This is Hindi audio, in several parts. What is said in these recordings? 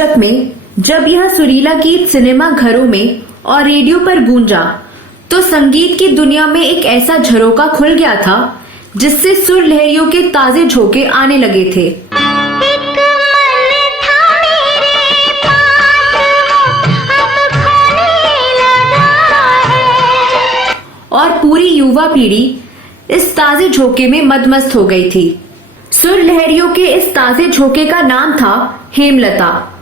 दशक में जब यह सुरीला गीत सिनेमा घरों में और रेडियो पर गूंजा तो संगीत की दुनिया में एक ऐसा झरोका खुल गया था जिससे सुर लहरियों के ताजे झोंके आने लगे थे। और पूरी युवा पीढ़ी इस ताजे झोंके में मदमस्त हो गई थी। सुर लहरियों के इस ताजे झोंके का नाम था हेमलता।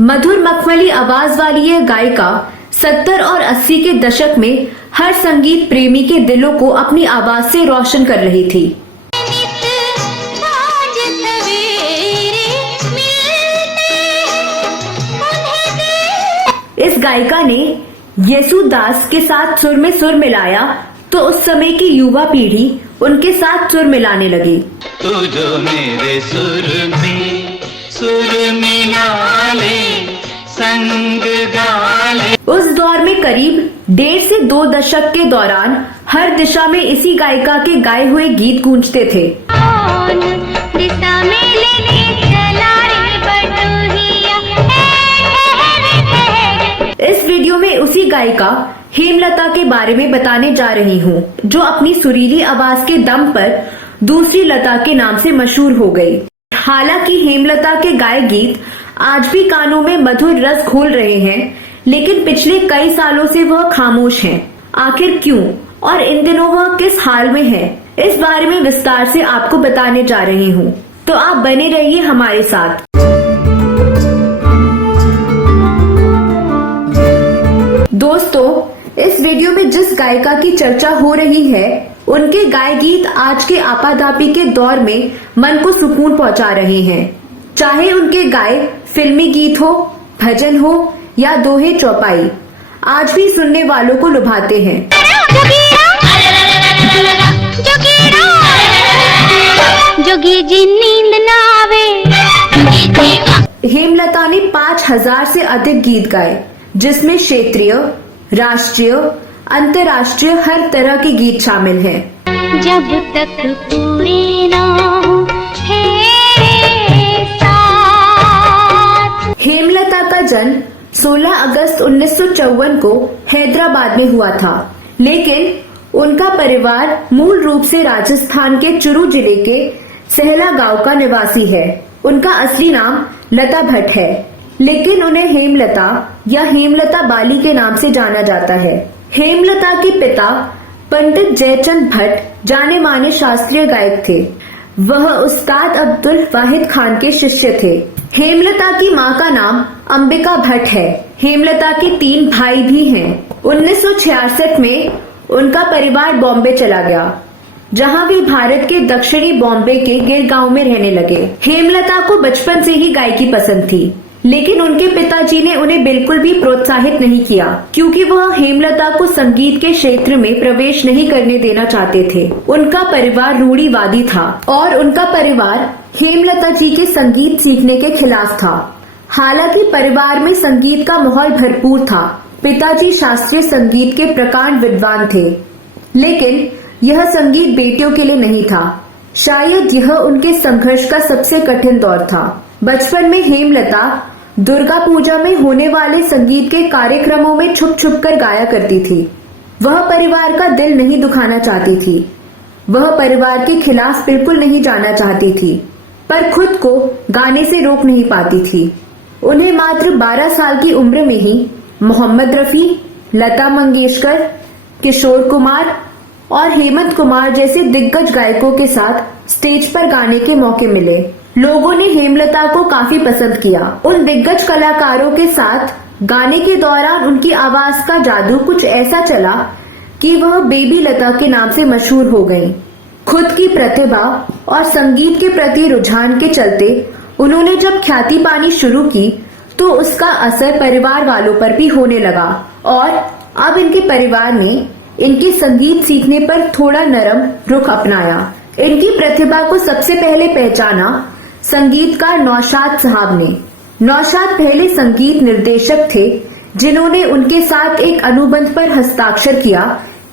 मधुर मखमली आवाज वाली यह गायिका 70 और 80 के दशक में हर संगीत प्रेमी के दिलों को अपनी आवाज से रोशन कर रही थी। इस गायिका ने येसुदास के साथ सुर में सुर मिलाया तो उस समय की युवा पीढ़ी उनके साथ सुर मिलाने लगी। तू जो मेरे सुर में सुर मिला ले, संग गा ले। उस दौर में करीब 1.5 से 2 दशक के दौरान हर दिशा में इसी गायिका के गाए हुए गीत गूंजते थे। दिशा में इस वीडियो में उसी गायिका हेमलता के बारे में बताने जा रही हूँ जो अपनी सुरीली आवाज के दम पर दूसरी लता के नाम से मशहूर हो गई। हालांकि हेमलता के गाए गीत आज भी कानों में मधुर रस घोल रहे हैं, लेकिन पिछले कई सालों से वह खामोश हैं। आखिर क्यों और इन दिनों वह किस हाल में है, इस बारे में विस्तार से आपको बताने जा रही हूँ, तो आप बने रहिए हमारे साथ। दोस्तों, इस वीडियो में जिस गायिका की चर्चा हो रही है उनके गाए गीत आज के आपाधापी के दौर में मन को सुकून पहुंचा रहे हैं। चाहे उनके गाए फिल्मी गीत हो, भजन हो या दोहे चौपाई, आज भी सुनने वालों को लुभाते हैं। जोगी जी नींद ना आवे। हेमलता ने 5000 से अधिक गीत गाए, जिसमें क्षेत्रीय, राष्ट्रीय, अंतर्राष्ट्रीय हर तरह के गीत शामिल हैं। जब तक पूरे ना हो साथ। हेमलता का जन्म 16 अगस्त 1954 को हैदराबाद में हुआ था, लेकिन उनका परिवार मूल रूप से राजस्थान के चुरू जिले के सहला गांव का निवासी है। उनका असली नाम लता भट्ट है, लेकिन उन्हें हेमलता या हेमलता बाली के नाम से जाना जाता है। हेमलता के पिता पंडित जयचंद भट्ट जाने माने शास्त्रीय गायक थे। वह उस्ताद अब्दुल वाहिद खान के शिष्य थे। हेमलता की मां का नाम अंबिका भट्ट है। हेमलता के 3 भाई भी हैं। 1966 में उनका परिवार बॉम्बे चला गया, जहां वे भारत के दक्षिणी बॉम्बे के गिरगांव में रहने लगे। हेमलता को बचपन से ही गायकी पसंद थी, लेकिन उनके पिताजी ने उन्हें बिल्कुल भी प्रोत्साहित नहीं किया, क्योंकि वह हेमलता को संगीत के क्षेत्र में प्रवेश नहीं करने देना चाहते थे। उनका परिवार रूढ़िवादी था और उनका परिवार हेमलता जी के संगीत सीखने के खिलाफ था। हालांकि परिवार में संगीत का माहौल भरपूर था। पिताजी शास्त्रीय संगीत के प्रकांड विद्वान थे, लेकिन यह संगीत बेटियों के लिए नहीं था। शायद यह उनके संघर्ष का सबसे कठिन दौर था। बचपन में हेमलता दुर्गा पूजा में होने वाले संगीत के कार्यक्रमों में छुप छुप कर गाया करती थी। वह परिवार का दिल नहीं दुखाना चाहती थी। वह परिवार के खिलाफ बिल्कुल नहीं जाना चाहती थी, पर खुद को गाने से रोक नहीं पाती थी। उन्हें मात्र 12 साल की उम्र में ही मोहम्मद रफी, लता मंगेशकर, किशोर कुमार और हेमंत कुमार जैसे दिग्गज गायकों के साथ स्टेज पर गाने के मौके मिले। लोगों ने हेमलता को काफी पसंद किया। उन दिग्गज कलाकारों के साथ गाने के दौरान उनकी आवाज का जादू कुछ ऐसा चला कि वह बेबी लता के नाम से मशहूर हो गईं। खुद की प्रतिभा और संगीत के प्रति रुझान के चलते उन्होंने जब ख्याति पानी शुरू की तो उसका असर परिवार वालों पर भी होने लगा और अब इनके परिवार ने इनके संगीत सीखने पर थोड़ा नरम रुख अपनाया। इनकी प्रतिभा को सबसे पहले पहचाना संगीतकार नौशाद साहब ने। नौशाद पहले संगीत निर्देशक थे जिन्होंने उनके साथ एक अनुबंध पर हस्ताक्षर किया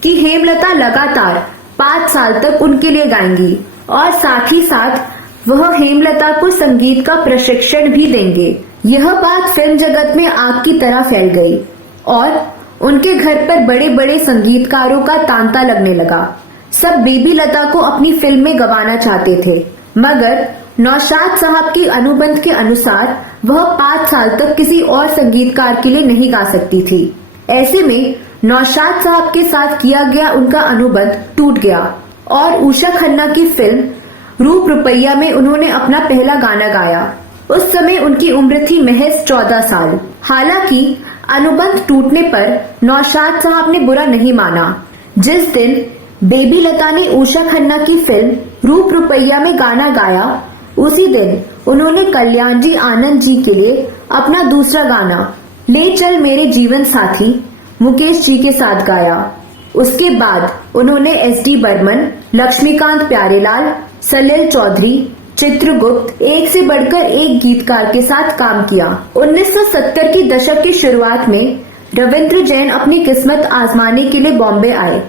कि हेमलता लगातार 5 साल तक उनके लिए गाएंगी और साथ ही साथ वह हेमलता को संगीत का प्रशिक्षण भी देंगे। यह बात फिल्म जगत में आग की तरह फैल गई और उनके घर पर बड़े बड़े संगीतकारों का तांता लगने लगा। सब बेबी लता को अपनी फिल्म में गवाना चाहते थे, मगर नौशाद साहब की अनुबंध के अनुसार वह 5 साल तक किसी और संगीतकार के लिए नहीं गा सकती थी। ऐसे में नौशाद साहब के साथ किया गया उनका अनुबंध टूट गया और उषा खन्ना की फिल्म रूप रुपैया में उन्होंने अपना पहला गाना गाया। उस समय उनकी उम्र थी महज 14 साल। हालांकि अनुबंध टूटने पर नौशाद साहब ने बुरा नहीं माना। जिस दिन बेबी लता ने उषा खन्ना की फिल्म रूप रुपैया में गाना गाया, उसी दिन उन्होंने कल्याण जी आनंद जी के लिए अपना दूसरा गाना ले चल मेरे जीवन साथी मुकेश जी के साथ गाया। उसके बाद उन्होंने एस.डी. बर्मन, लक्ष्मीकांत प्यारेलाल, सलिल चौधरी, चित्रगुप्त एक से बढ़कर एक गीतकार के साथ काम किया। 1970 की दशक की शुरुआत में रविंद्र जैन अपनी किस्मत आजमाने के लिए बॉम्बे आए।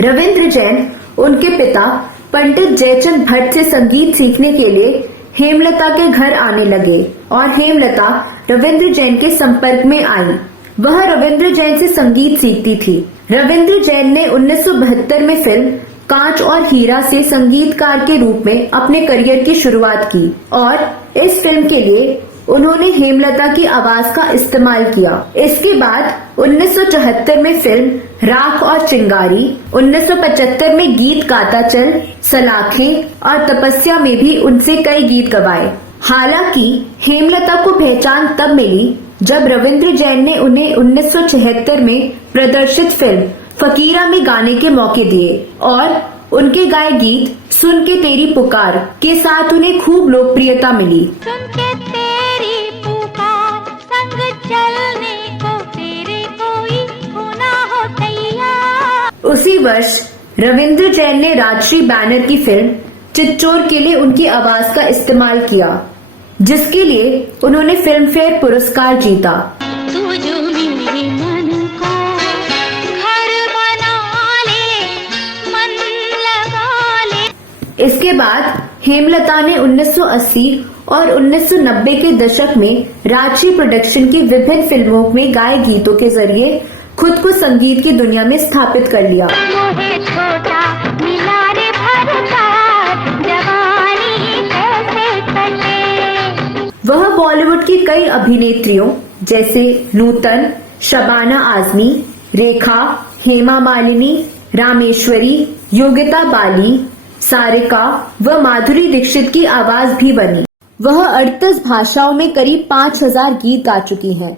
रविंद्र जैन उनके पिता पंडित जयचंद भट्ट से संगीत सीखने के लिए हेमलता के घर आने लगे और हेमलता रविंद्र जैन के संपर्क में आई। वह रविंद्र जैन से संगीत सीखती थी। रविंद्र जैन ने 1972 में फिल्म कांच और हीरा से संगीतकार के रूप में अपने करियर की शुरुआत की और इस फिल्म के लिए उन्होंने हेमलता की आवाज का इस्तेमाल किया। इसके बाद 1974 में फिल्म राख और चिंगारी, 1975 में गीत गाता चल, सलाखें और तपस्या में भी उनसे कई गीत गवाए। हालांकि हेमलता को पहचान तब मिली जब रविंद्र जैन ने उन्हें 1976 में प्रदर्शित फिल्म फकीरा में गाने के मौके दिए और उनके गाए गीत सुन के तेरी पुकार के साथ उन्हें खूब लोकप्रियता मिली। सुन के तेरी पुकार, संग चलने को तेरे कोई होना हो तैयार। उसी वर्ष रविंद्र जैन ने राजश्री बैनर की फिल्म चितचोर के लिए उनकी आवाज का इस्तेमाल किया, जिसके लिए उन्होंने फिल्म फेयर पुरस्कार जीता। तू जो मेरे मन को घर बना ले, मन लगा ले। इसके बाद हेमलता ने 1980 और 1990 के दशक में राजश्री प्रोडक्शन की विभिन्न फिल्मों में गाए गीतों के जरिए खुद को संगीत की दुनिया में स्थापित कर लिया। मोहे छोटा मिला रे भरतार, जवानी कैसे कटे। वह बॉलीवुड की कई अभिनेत्रियों जैसे नूतन, शबाना आजमी, रेखा, हेमा मालिनी, रामेश्वरी, योगिता बाली, सारिका व माधुरी दीक्षित की आवाज भी बनी। वह 38 भाषाओं में करीब 5000 गीत गा चुकी हैं।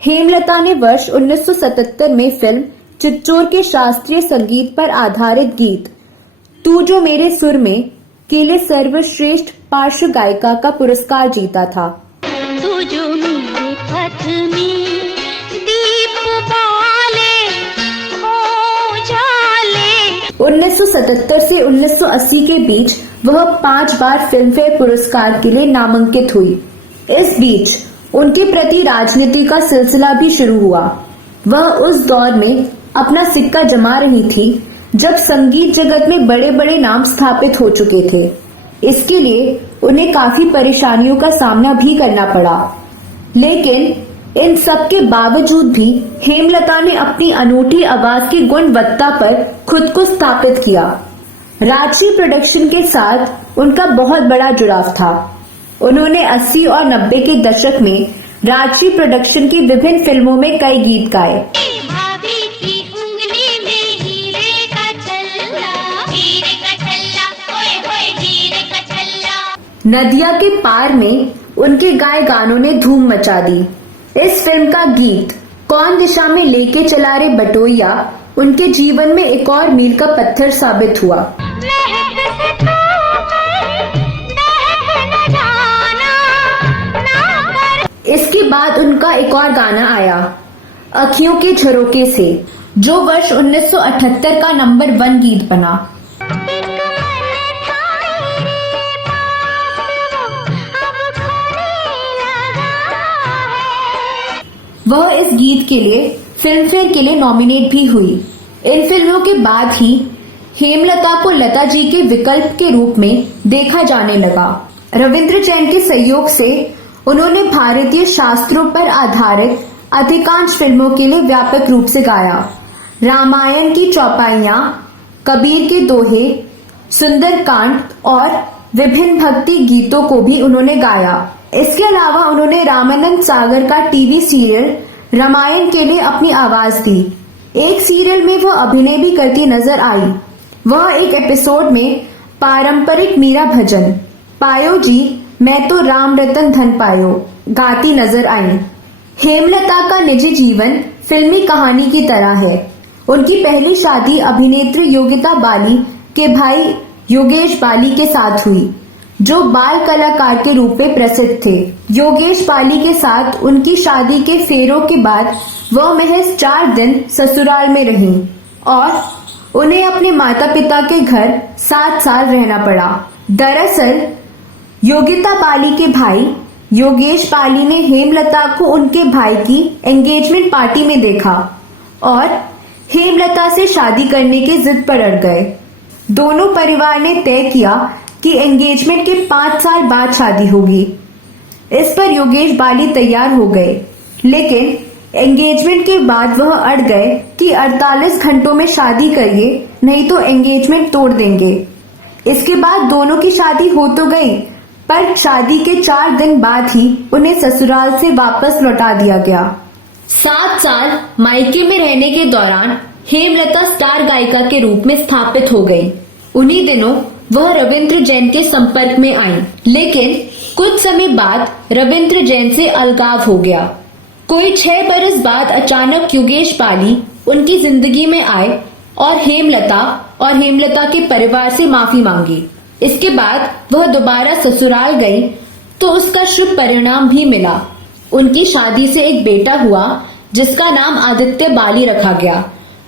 हेमलता ने वर्ष 1977 में फिल्म चितचोर के शास्त्रीय संगीत पर आधारित गीत तू जो मेरे सुर में के लिए सर्वश्रेष्ठ पार्श्व गायिका का पुरस्कार जीता था। तू जो मेरे पथ में दीप बाले हो जाले। 1977 से 1980 के बीच वह 5 बार फिल्मफेयर पुरस्कार के लिए नामांकित हुई। इस बीच उनके प्रति राजनीति का सिलसिला भी शुरू हुआ। वह उस दौर में अपना सिक्का जमा रही थी जब संगीत जगत में बड़े बड़े नाम स्थापित हो चुके थे। इसके लिए उन्हें काफी परेशानियों का सामना भी करना पड़ा, लेकिन इन सब के बावजूद भी हेमलता ने अपनी अनूठी आवाज की गुणवत्ता पर खुद को स्थापित किया। राजश्री प्रोडक्शन के साथ उनका बहुत बड़ा जुड़ाव था। उन्होंने 80 और 90 के दशक में राजश्री प्रोडक्शन की विभिन्न फिल्मों में कई गीत गाए। भाभी की उंगली में हीरे का छल्ला, हीरे का छल्ला, ओए होए हीरे का छल्ला। नदिया के पार में उनके गाए गानों ने धूम मचा दी। इस फिल्म का गीत कौन दिशा में लेके चला रे बटोइया उनके जीवन में एक और मील का पत्थर साबित हुआ। महक से तो महक न जाना, ना कर। इसके बाद उनका एक और गाना आया अखियों के झरोके से, जो वर्ष 1978 का नंबर 1 गीत बना। एक मन था मेरे पास, वो अब खोने लगा है। वह इस गीत के लिए फिल्म फेयर के लिए नॉमिनेट भी हुई। इन फिल्मों के बाद ही हेमलता को लता जी के विकल्प के रूप में देखा जाने लगा। रविंद्र जैन के सहयोग से उन्होंने भारतीय शास्त्रों पर आधारित अधिकांश फिल्मों के लिए व्यापक रूप से गाया। रामायण की चौपाइयां, कबीर के दोहे, सुंदरकांड और विभिन्न भक्ति गीतों को भी उन्होंने गाया। इसके अलावा उन्होंने रामानंद सागर का टीवी सीरियल रामायण के लिए अपनी आवाज दी। एक सीरियल में वह अभिनय भी करती नजर आई। वह एक एपिसोड में पारंपरिक मीरा भजन पायो जी मैं तो राम रतन धन पायो गाती नजर आई। हेमलता का निजी जीवन फिल्मी कहानी की तरह है। उनकी पहली शादी अभिनेत्री योगिता बाली के भाई योगेश बाली के साथ हुई, जो बाल कलाकार के रूप में प्रसिद्ध थे। योगेश बाली के साथ उनकी शादी के फेरों के बाद वह महज 4 दिन ससुराल में रहीं और उन्हें अपने माता पिता के घर 7 साल रहना पड़ा। दरअसल योगिता बाली के भाई योगेश बाली ने हेमलता को उनके भाई की एंगेजमेंट पार्टी में देखा और हेमलता से शादी करने की जिद पर अड़ गए। दोनों परिवार ने तय किया कि एंगेजमेंट के 5 साल बाद शादी होगी। इस पर योगेश बाली तैयार हो गए, लेकिन एंगेजमेंट के बाद वह अड़ गए कि 48 घंटों में शादी करिए, नहीं तो एंगेजमेंट तोड़ देंगे। इसके बाद दोनों की शादी हो तो गई, पर शादी के 4 दिन बाद ही उन्हें ससुराल से वापस लौटा दिया गया। 7 साल मायके में रहने के दौरान हेमलता स्टार गायिका के रूप में स्थापित हो गई। उन्हीं दिनों वह रविंद्र जैन के संपर्क में आई, लेकिन कुछ समय बाद रविंद्र जैन से अलगाव हो गया। कोई 6 बरस बाद अचानक योगेश बाली उनकी जिंदगी में आए और हेमलता के परिवार से माफी मांगी। इसके बाद वह दोबारा ससुराल गई तो उसका शुभ परिणाम भी मिला। उनकी शादी से एक बेटा हुआ जिसका नाम आदित्य बाली रखा गया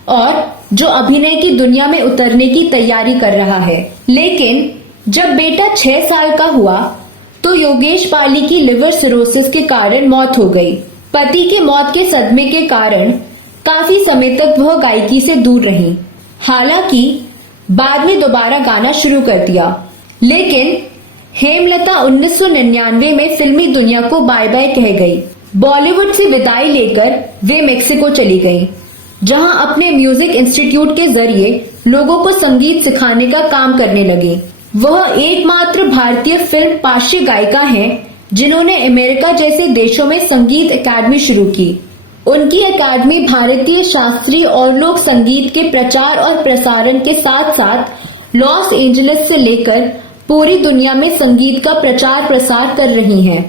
और जो अभिनय की दुनिया में उतरने की तैयारी कर रहा है। लेकिन जब बेटा 6 साल का हुआ तो योगेश बाली की लिवर सिरोसिस के कारण मौत हो गई। पति की मौत के सदमे के कारण काफी समय तक वह गायकी से दूर रहीं। हालांकि बाद में दोबारा गाना शुरू कर दिया, लेकिन हेमलता 1999 में फिल्मी दुनिया को बाय बाय कह गई। बॉलीवुड से विदाई लेकर वे मेक्सिको चली गईं, जहां अपने म्यूजिक इंस्टीट्यूट के जरिए लोगों को संगीत सिखाने का काम करने लगी। वह एकमात्र भारतीय फिल्म पार्श्व गायिका हैं जिन्होंने अमेरिका जैसे देशों में संगीत एकेडमी शुरू की। उनकी एकेडमी भारतीय शास्त्रीय और लोक संगीत के प्रचार और प्रसारण के साथ साथ लॉस एंजलिस से लेकर पूरी दुनिया में संगीत का प्रचार प्रसार कर रही हैं।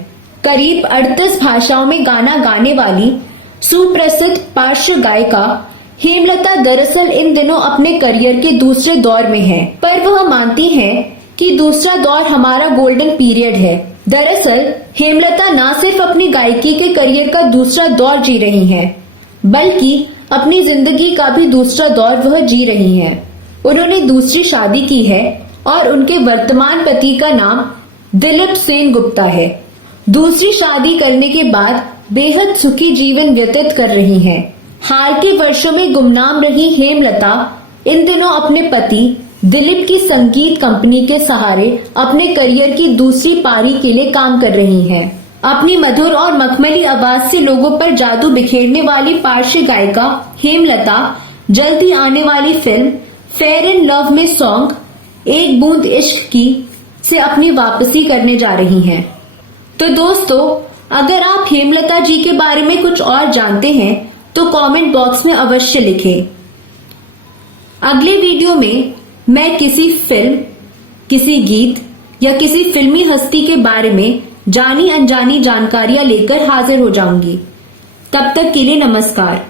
करीब 38 भाषाओं में गाना गाने वाली सुप्रसिद्ध पार्श्व गायिका हेमलता दरअसल इन दिनों अपने करियर के दूसरे दौर में है, पर वह मानती हैं कि दूसरा दौर हमारा गोल्डन पीरियड है। दरअसल हेमलता न सिर्फ अपनी गायकी के करियर का दूसरा दौर जी रही हैं, बल्कि अपनी जिंदगी का भी दूसरा दौर वह जी रही हैं। उन्होंने दूसरी शादी की है और उनके वर्तमान पति का नाम दिलीप सेन गुप्ता है। दूसरी शादी करने के बाद बेहद सुखी जीवन व्यतीत कर रही हैं। हाल के वर्षों में गुमनाम रही हेमलता इन दिनों अपने पति दिलीप की संगीत कंपनी के सहारे अपने करियर की दूसरी पारी के लिए काम कर रही हैं। अपनी मधुर और मखमली आवाज से लोगों पर जादू बिखेरने वाली पार्श्व गायिका हेमलता जल्द ही आने वाली फिल्म फेयर इन लव में सॉन्ग एक बूंद इश्क की से अपनी वापसी करने जा रही हैं। तो दोस्तों, अगर आप हेमलता जी के बारे में कुछ और जानते हैं तो कमेंट बॉक्स में अवश्य लिखें। अगले वीडियो में मैं किसी फिल्म, किसी गीत या किसी फिल्मी हस्ती के बारे में जानी अनजानी जानकारियां लेकर हाजिर हो जाऊंगी। तब तक के लिए नमस्कार।